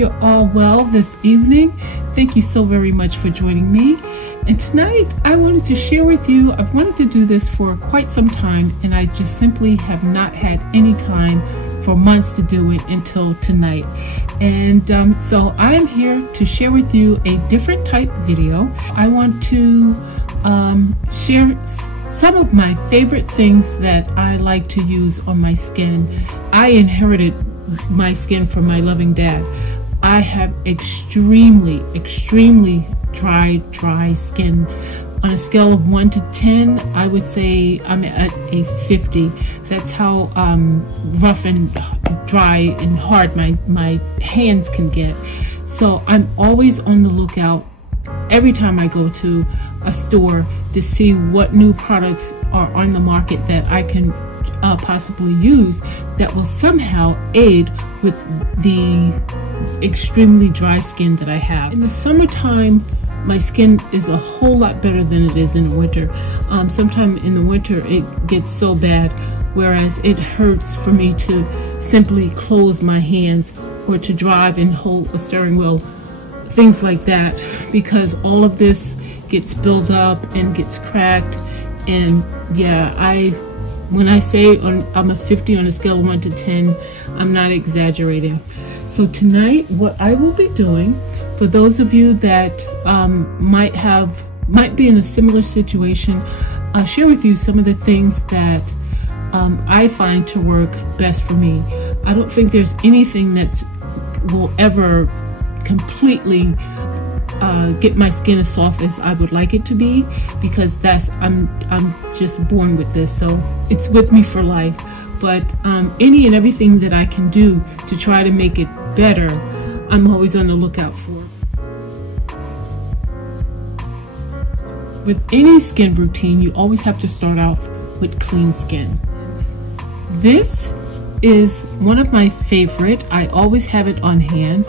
you're all well this evening. Thank you so very much for joining me. And tonight I wanted to share with you, I've wanted to do this for quite some time, and I just simply have not had any time for months to do it until tonight. And so I am here to share with you a different type video. I want to share some of my favorite things that I like to use on my skin. I inherited my skin from my loving dad. I have extremely dry skin. On a scale of 1 to 10, I would say I'm at a 50. That's how rough and dry and hard my hands can get. So I'm always on the lookout every time I go to a store to see what new products are on the market that I can possibly use that will somehow aid with the extremely dry skin that I have. In the summertime, my skin is a whole lot better than it is in the winter. Sometimes in the winter it gets so bad, whereas it hurts for me to simply close my hands or to drive and hold a steering wheel, things like that, because all of this gets built up and gets cracked. And yeah, when I say I'm a 50 on a scale of 1 to 10, I'm not exaggerating. So tonight, what I will be doing, for those of you that might be in a similar situation, I'll share with you some of the things that I find to work best for me. I don't think there's anything that will ever completely get my skin as soft as I would like it to be, because I'm just born with this, so it's with me for life. But any and everything that I can do to try to make it better, I'm always on the lookout for. With any skin routine, you always have to start off with clean skin. This is one of my favorite. I always have it on hand,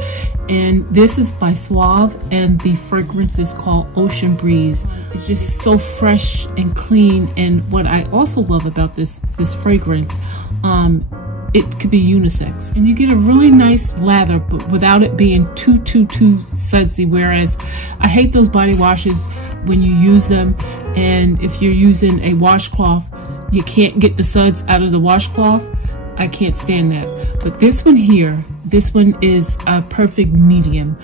and this is by Suave, and the fragrance is called Ocean Breeze. It's just so fresh and clean. And what I also love about this fragrance, it could be unisex, and you get a really nice lather, but without it being too sudsy. Whereas I hate those body washes when you use them, and if you're using a washcloth, you can't get the suds out of the washcloth. I can't stand that. But this one here, this one is a perfect medium.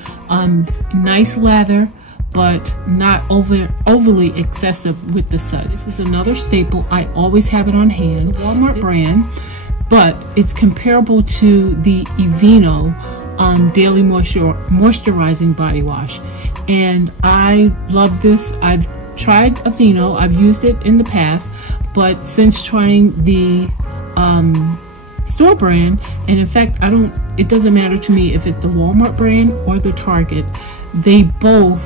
Nice lather, but not overly excessive with the suds. This is another staple. I always have it on hand. Walmart brand, but it's comparable to the Aveeno Daily Moisturizing Body Wash. And I love this. I've tried Aveeno. I've used it in the past, but since trying the store brand, and in fact it doesn't matter to me if it's the Walmart brand or the Target, they both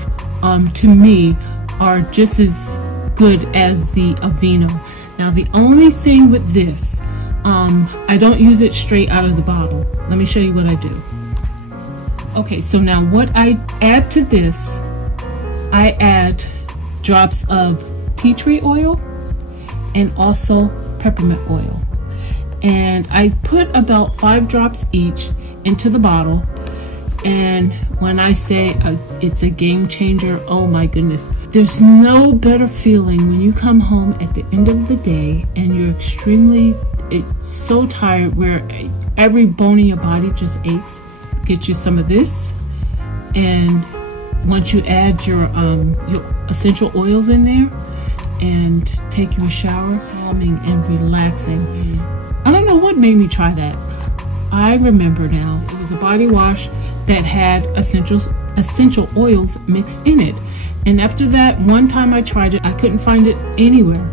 to me are just as good as the Aveeno. Now the only thing with this, I don't use it straight out of the bottle. Let me show you what I do. Okay, so now what I add to this, I add drops of tea tree oil and also peppermint oil. And I put about 5 drops each into the bottle. And when I say it's a game changer, oh my goodness. There's no better feeling when you come home at the end of the day and you're so tired where every bone in your body just aches. Get you some of this, and once you add your essential oils in there and take you a shower, calming and relaxing. I don't know what made me try that. I remember now, it was a body wash that had essential oils mixed in it. And after that, one time I tried it, I couldn't find it anywhere.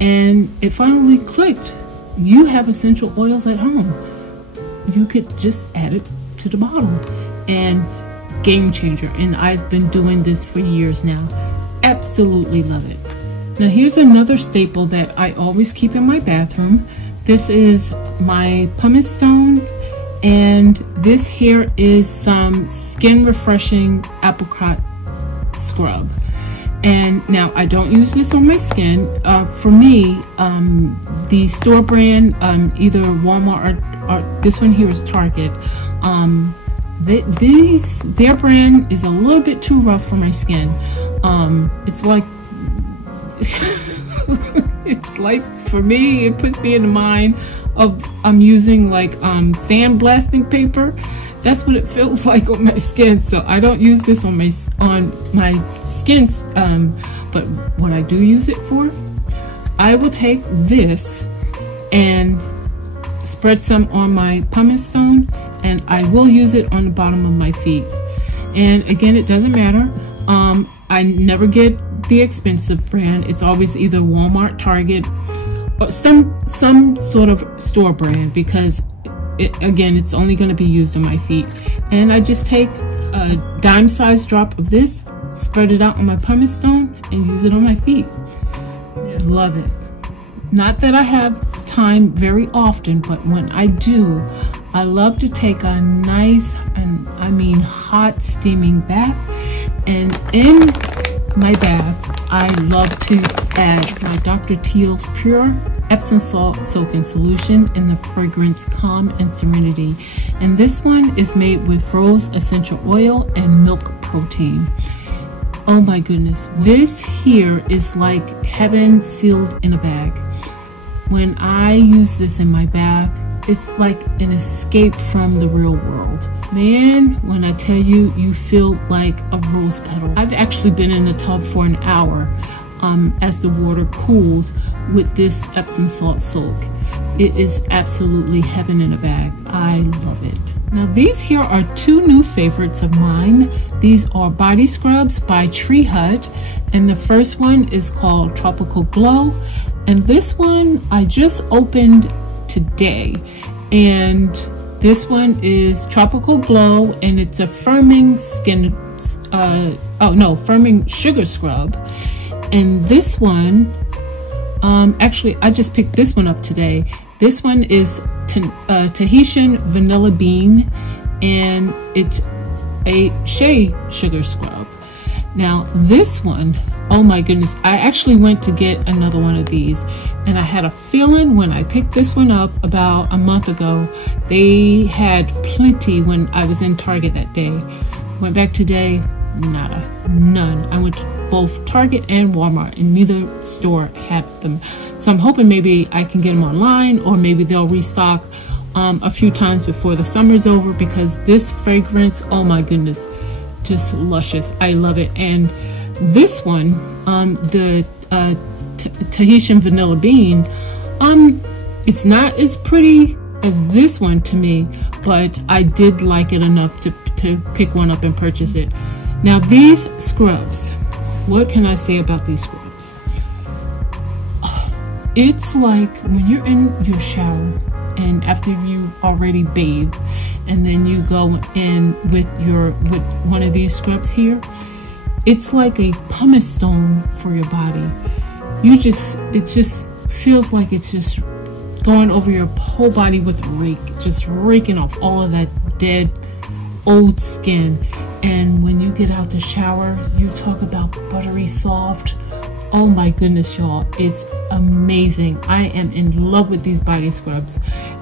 And it finally clicked. You have essential oils at home. You could just add it to the bottle, and game changer. And I've been doing this for years now. Absolutely love it. Now here's another staple that I always keep in my bathroom. This is my pumice stone, and this here is some skin refreshing apricot scrub. And now I don't use this on my skin. For me, the store brand, either Walmart or this one here is Target, Their brand is a little bit too rough for my skin. It's like it's like, for me, it puts me in the mind of I'm using like sandblasting paper. That's what it feels like on my skin. So I don't use this on my skin, but what I do use it for, I will take this and spread some on my pumice stone, and I will use it on the bottom of my feet. And again, it doesn't matter. I never get the expensive brand. It's always either Walmart, Target, or some sort of store brand, because again, it's only going to be used on my feet. And I just take a dime-sized drop of this, spread it out on my pumice stone, and use it on my feet. Love it. Not that I have time very often, but when I do, I love to take a nice, and I mean hot, steaming bath. And in my bath, I love to add my Dr. Teal's Pure Epsom Salt Soaking Solution in the fragrance Calm and Serenity. And this one is made with rose essential oil and milk protein. Oh my goodness, this here is like heaven sealed in a bag. When I use this in my bath, it's like an escape from the real world. Man, when I tell you, you feel like a rose petal. I've actually been in the tub for an hour as the water cools with this Epsom salt soak. It is absolutely heaven in a bag. I love it. Now these here are two new favorites of mine. These are body scrubs by Tree Hut, and the first one is called Tropical Glow, and this one I just opened today. And this one is Tropical Glow, and it's a firming firming sugar scrub. And this one, actually I just picked this one up today. This one is Tahitian Vanilla Bean, and it's a shea sugar scrub. Now this one, oh my goodness, I actually went to get another one of these, and I had a feeling when I picked this one up about a month ago, they had plenty when I was in Target that day. Went back today, nada, none. I went to both Target and Walmart, and neither store had them. So I'm hoping maybe I can get them online, or maybe they'll restock a few times before the summer's over, because this fragrance, oh my goodness, just luscious. I love it. And this one, the Tahitian Vanilla Bean, it's not as pretty as this one to me, but I did like it enough to pick one up and purchase it. Now these scrubs, what can I say about these scrubs? It's like when you're in your shower and after you already bathed, and then you go in with one of these scrubs here, it's like a pumice stone for your body. It just feels like it's just going over your whole body with a rake, just raking off all of that dead old skin. And when you get out the shower, you talk about buttery soft. Oh my goodness, y'all, it's amazing. I am in love with these body scrubs.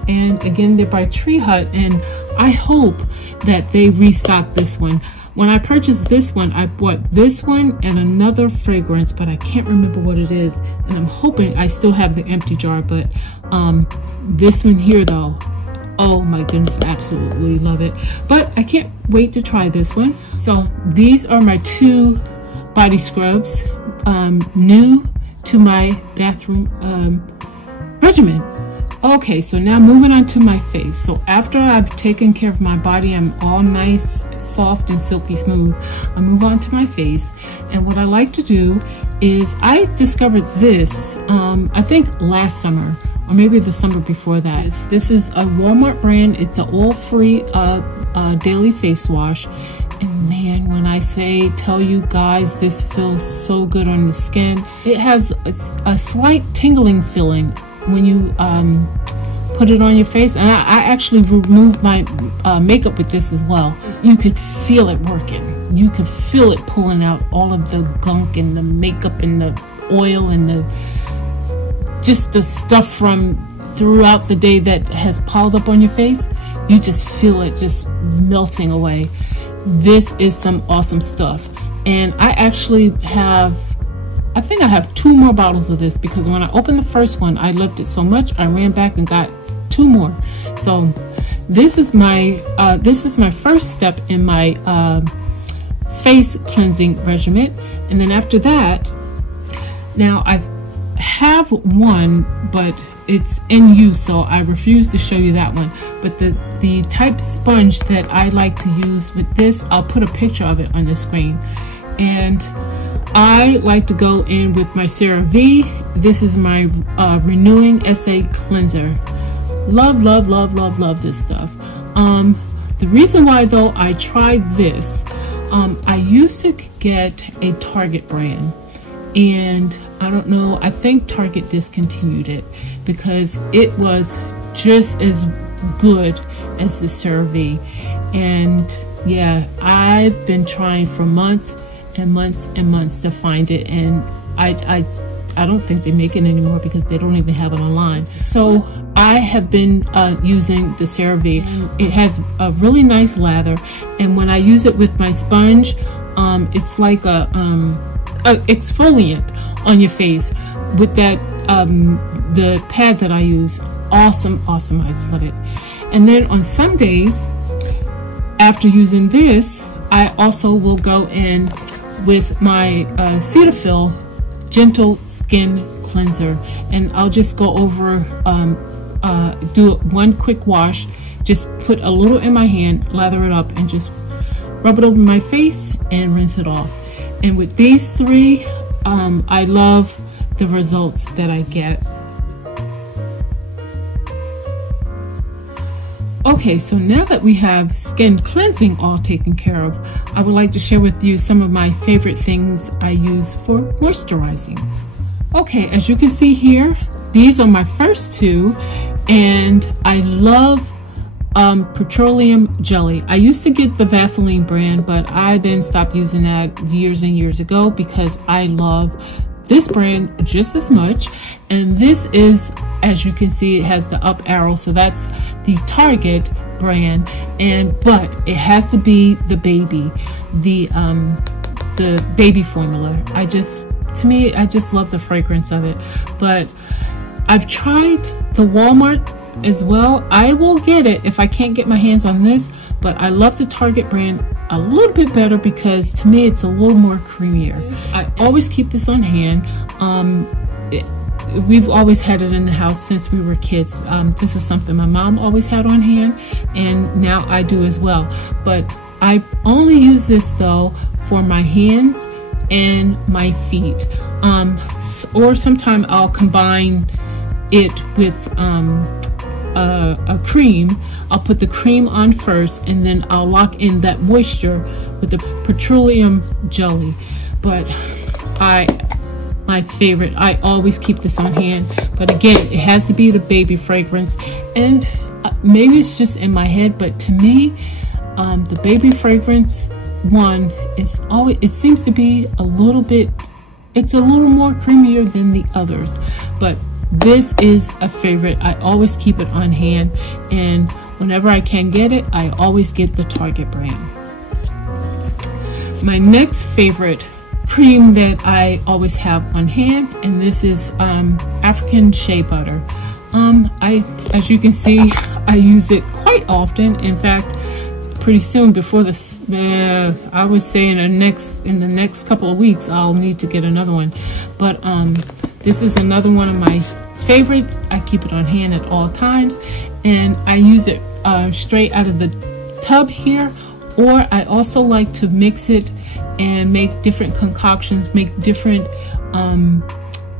And again, they're by Tree Hut, and I hope that they restock this one. When I purchased this one, I bought this one and another fragrance, but I can't remember what it is. And I'm hoping I still have the empty jar, but this one here though, oh my goodness, absolutely love it. But I can't wait to try this one. So these are my two body scrubs, new to my bathroom regimen. Okay, so now moving on to my face. So after I've taken care of my body, I'm all nice, soft, and silky smooth, I move on to my face. And what I like to do is, I discovered this, I think last summer, or maybe the summer before that. This is a Walmart brand. It's an oil-free daily face wash. And man, when I tell you guys, this feels so good on the skin. It has a slight tingling feeling when you put it on your face. And I actually removed my makeup with this as well. You could feel it working. You could feel it pulling out all of the gunk and the makeup and the oil and just the stuff from throughout the day that has piled up on your face. you just feel it just melting away. This is some awesome stuff. And I actually have, I think I have 2 more bottles of this, because when I opened the first one, I loved it so much, I ran back and got 2 more. So this is my first step in my face cleansing regimen. And then after that, now I have one, but it's in use, so I refuse to show you that one. But the type sponge that I like to use with this, I'll put a picture of it on the screen. And I like to go in with my CeraVe. This is my Renewing SA Cleanser. Love, love, love, love, love this stuff. The reason why though I tried this, I used to get a Target brand, and I don't know, I think Target discontinued it because it was just as good as the CeraVe. And yeah, I've been trying for months and months and months to find it, and I don't think they make it anymore because they don't even have it online. So I have been using the CeraVe. It has a really nice lather, and when I use it with my sponge, it's like a exfoliant on your face with that the pad that I use. Awesome, awesome, I love it. And then on some days, after using this, I also will go in with my Cetaphil Gentle Skin Cleanser, and I'll just go over, do one quick wash, just put a little in my hand, lather it up, and just rub it over my face and rinse it off. And with these 3, I love the results that I get. Okay, so now that we have skin cleansing all taken care of, I would like to share with you some of my favorite things I use for moisturizing. Okay, as you can see here, these are my first 2, and I love petroleum jelly. I used to get the Vaseline brand, but I then stopped using that years and years ago because I love this brand just as much. And this is, as you can see, it has the up arrow, so that's the Target brand, but it has to be the baby, the baby formula. I just love the fragrance of it. But I've tried the Walmart as well. I will get it if I can't get my hands on this, but I love the Target brand a little bit better because to me it's a little more creamier. I always keep this on hand. We've always had it in the house since we were kids. This is something my mom always had on hand, and now I do as well. But I only use this though for my hands and my feet, or sometimes I'll combine it with a cream. I'll put the cream on first, and then I'll lock in that moisture with the petroleum jelly. But my favorite, I always keep this on hand. But again, it has to be the baby fragrance, and maybe it's just in my head, but to me, the baby fragrance one is always, it seems to be a little bit, it's a little more creamier than the others. But this is a favorite. I always keep it on hand, and whenever I can get it, I always get the Target brand. My next favorite cream that I always have on hand, and this is African Shea Butter. As you can see, I use it quite often. In fact, pretty soon, before this, I would say in the next couple of weeks, I'll need to get another one. But this is another one of my favorites. I keep it on hand at all times, and I use it straight out of the tub here, or I also like to mix it and make different concoctions, make different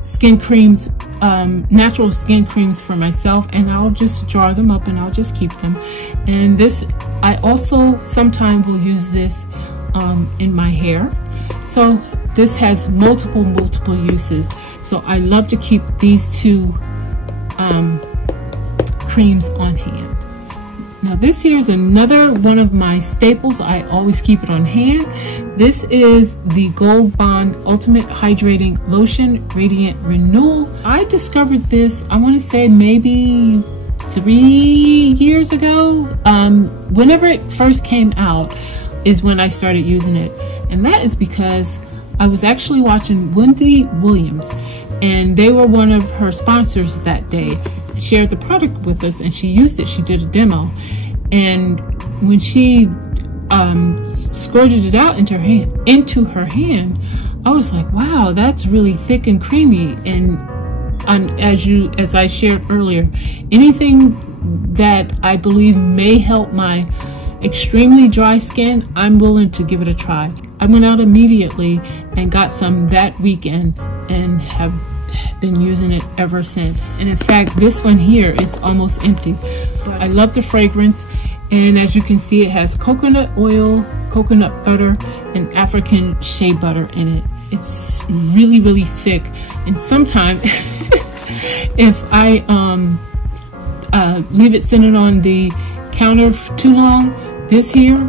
skin creams, natural skin creams for myself, and I'll just jar them up and I'll just keep them. And this, I also sometimes will use this in my hair. So this has multiple uses. So I love to keep these 2 creams on hand. Now this here is another one of my staples. I always keep it on hand. This is the Gold Bond Ultimate Hydrating Lotion Radiant Renewal. I discovered this, I want to say maybe 3 years ago. Whenever it first came out is when I started using it. And that is because I was actually watching Wendy Williams, and they were one of her sponsors that day, shared the product with us, and she used it. She did a demo, and when she squirted it out into her hand, I was like, wow, that's really thick and creamy. And as I shared earlier, anything that I believe may help my extremely dry skin, I'm willing to give it a try. I went out immediately and got some that weekend and have been using it ever since. And in fact, this one here, it's almost empty. But I love the fragrance, and as you can see, it has coconut oil, coconut butter, and African shea butter in it. It's really, really thick, and sometimes if I leave it sitting on the counter for too long, this here,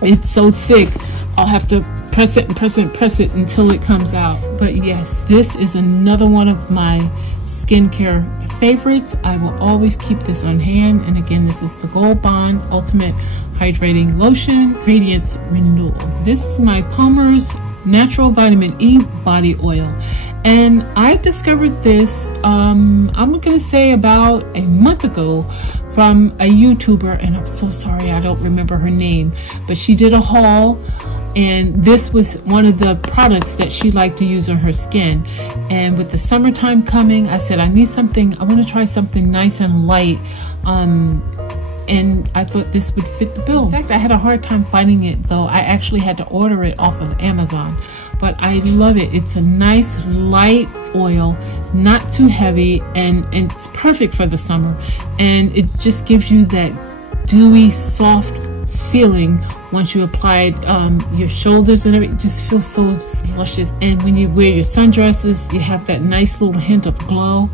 it's so thick, I'll have to press it and press it and press it until it comes out. But yes, this is another one of my skincare favorites. I will always keep this on hand. And again, this is the Gold Bond Ultimate Hydrating Lotion Radiance Renewal. This is my Palmer's Natural Vitamin E Body Oil. And I discovered this, I'm gonna say about a month ago, from a YouTuber, and I'm so sorry I don't remember her name, but she did a haul, and this was one of the products that she liked to use on her skin. And with the summertime coming, I said, I need something, I want to try something nice and light, and I thought this would fit the bill. In fact, I had a hard time finding it though. I actually had to order it off of Amazon, but I love it. It's a nice light oil, not too heavy, and it's perfect for the summer. And it just gives you that dewy, soft feeling once you apply it, your shoulders and everything. It just feels so luscious. And when you wear your sundresses, you have that nice little hint of glow.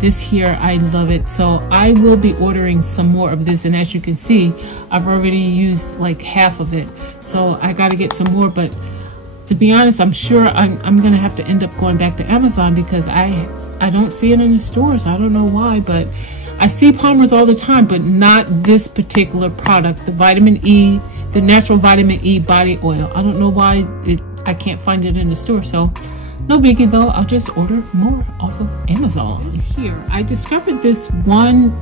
This here, I love it. So I will be ordering some more of this, and as you can see, I've already used like half of it, so I got to get some more. But to be honest, I'm sure I'm gonna have to end up going back to Amazon, because I don't see it in the stores. I don't know why, but I see Palmer's all the time, but not this particular product, the vitamin E, the natural vitamin E body oil. I don't know why I can't find it in the store. So no biggie though, I'll just order more off of Amazon. Here, I discovered this one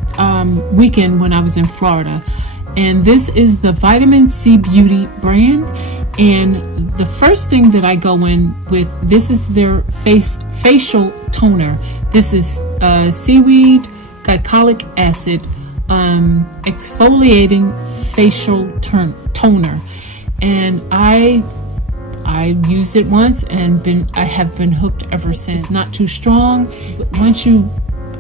weekend when I was in Florida, and this is the Vitamin C Beauty brand. And the first thing that I go in with, this is their facial toner. This is seaweed glycolic acid exfoliating facial toner, and I used it once and I have been hooked ever since. It's not too strong, but once you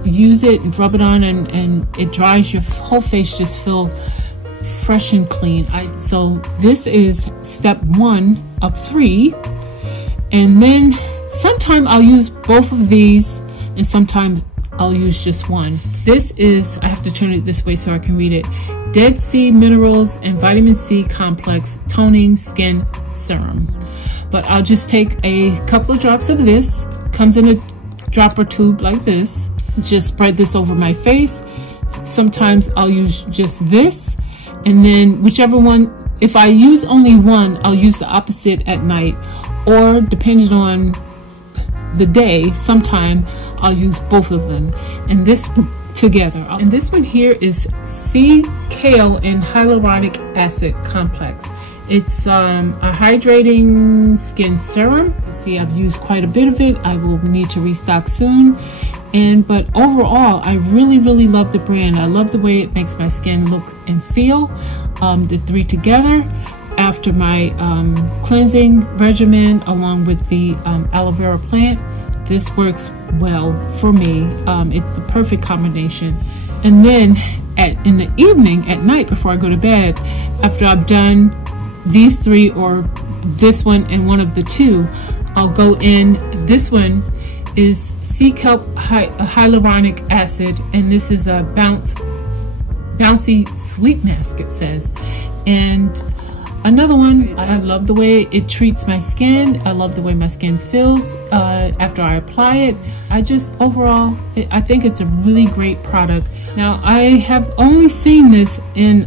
use it and rub it on and it dries, your whole face just feels fresh and clean. So this is step 1 of 3, and then sometime I'll use both of these, and sometimes I'll use just one. This is, I have to turn it this way so I can read it, Dead Sea Minerals and Vitamin C Complex Toning Skin Serum. But I'll just take a couple of drops of this. Comes in a dropper tube like this. Just spread this over my face. Sometimes I'll use just this, and then whichever one, if I use only one, I'll use the opposite at night, or depending on the day, sometime I'll use both of them, and this together. And this one here is sea kale and hyaluronic acid complex. It's a hydrating skin serum. You see, I've used quite a bit of it. I will need to restock soon. But overall, I really, really love the brand. I love the way it makes my skin look and feel. The 3 together after my cleansing regimen, along with the aloe vera plant, this works well for me. It's a perfect combination. And then in the evening, at night, before I go to bed, after I've done these 3 or this one and one of the 2, I'll go in. This one is sea kelp hyaluronic acid, and this is a bouncy sleep mask, it says. And Another one, I love the way it treats my skin. I love the way my skin feels after I apply it. Overall, I think it's a really great product. Now, I have only seen this in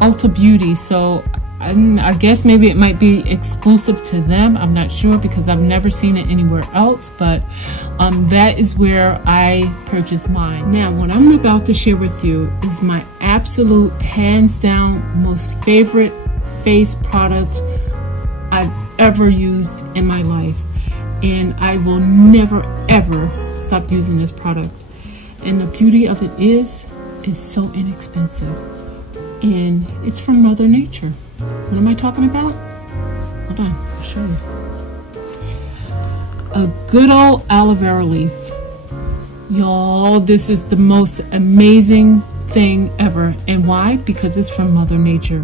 Ulta Beauty, so I guess maybe it might be exclusive to them. I'm not sure because I've never seen it anywhere else, but that is where I purchased mine. Now, what I'm about to share with you is my absolute hands down most favorite face product I've ever used in my life. And I will never ever stop using this product. And the beauty of it is, it's so inexpensive. And it's from Mother Nature. What am I talking about? Hold on, I'll show you. A good old aloe vera leaf. Y'all, this is the most amazing thing ever. And why? Because it's from Mother Nature.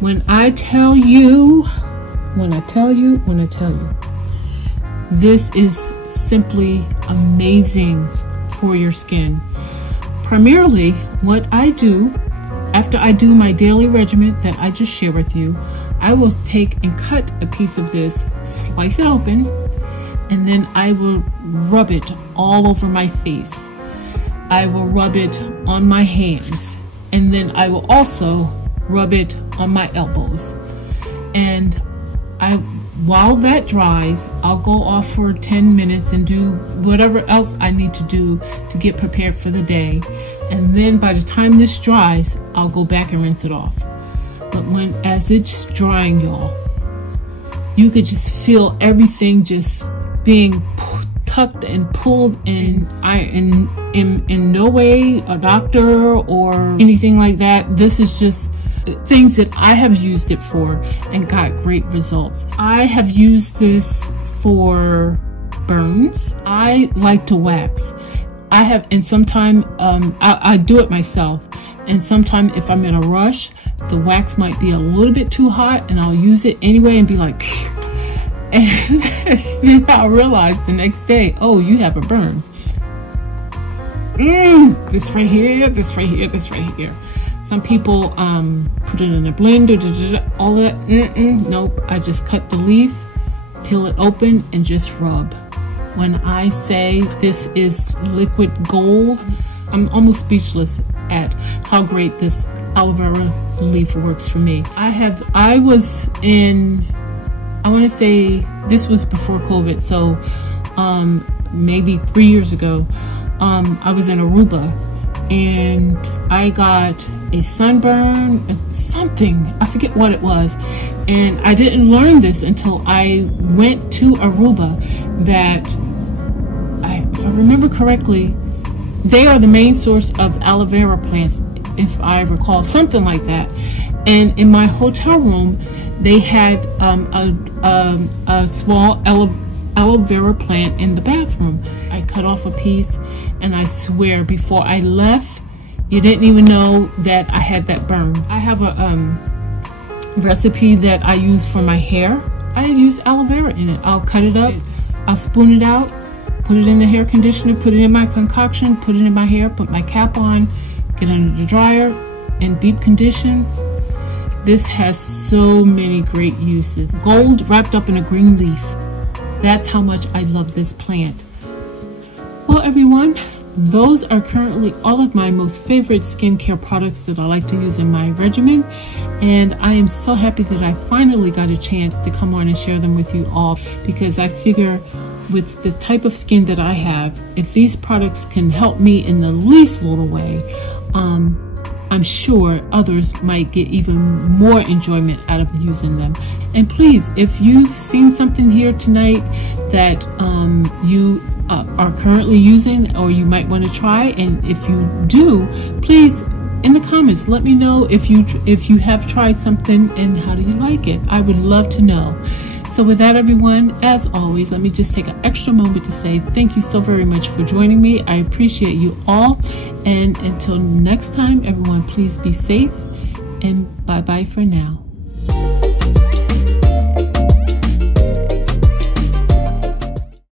When I tell you, this is simply amazing for your skin. Primarily, what I do after I do my daily regimen that I just shared with you, I will take and cut a piece of this, slice it open, and then I will rub it all over my face. I will rub it on my hands, and then I will also rub it on my elbows. And while that dries, I'll go off for 10 minutes and do whatever else I need to do to get prepared for the day. And then by the time this dries, I'll go back and rinse it off. But as it's drying, y'all, you could just feel everything just being tucked and pulled in. I in no way a doctor or anything like that. This is just things that I have used it for and got great results. I have used this for burns. I like to wax. And sometimes I do it myself. And sometimes if I'm in a rush, the wax might be a little bit too hot and I'll use it anyway and be like, and then I'll realize the next day, oh, you have a burn. This right here, this right here, this right here. Some people put it in a blender, all of that. Nope, I just cut the leaf, peel it open, and just rub. When I say this is liquid gold, I'm almost speechless at how great this aloe vera leaf works for me. I was in, I want to say this was before COVID, so maybe 3 years ago, I was in Aruba and I got a sunburn, something, I forget what it was. And I didn't learn this until I went to Aruba that, if I remember correctly, they are the main source of aloe vera plants, if I recall, something like that. And in my hotel room, they had a small aloe vera plant in the bathroom. I cut off a piece, and I swear before I left, you didn't even know that I had that burn. I have a recipe that I use for my hair. I use aloe vera in it. I'll cut it up, I'll spoon it out, put it in the hair conditioner, put it in my concoction, put it in my hair, put my cap on, get under the dryer, and deep condition. This has so many great uses. Gold wrapped up in a green leaf. That's how much I love this plant. Well, everyone, those are currently all of my most favorite skincare products that I like to use in my regimen. And I am so happy that I finally got a chance to come on and share them with you all, because I figure with the type of skin that I have, if these products can help me in the least little way, I'm sure others might get even more enjoyment out of using them. And please, if you've seen something here tonight that you are currently using or you might want to try, and if you do, please in the comments let me know if you have tried something and how do you like it. I would love to know. So with that, everyone, as always, let me just take an extra moment to say thank you so very much for joining me. I appreciate you all. And until next time, everyone, please be safe and bye-bye for now.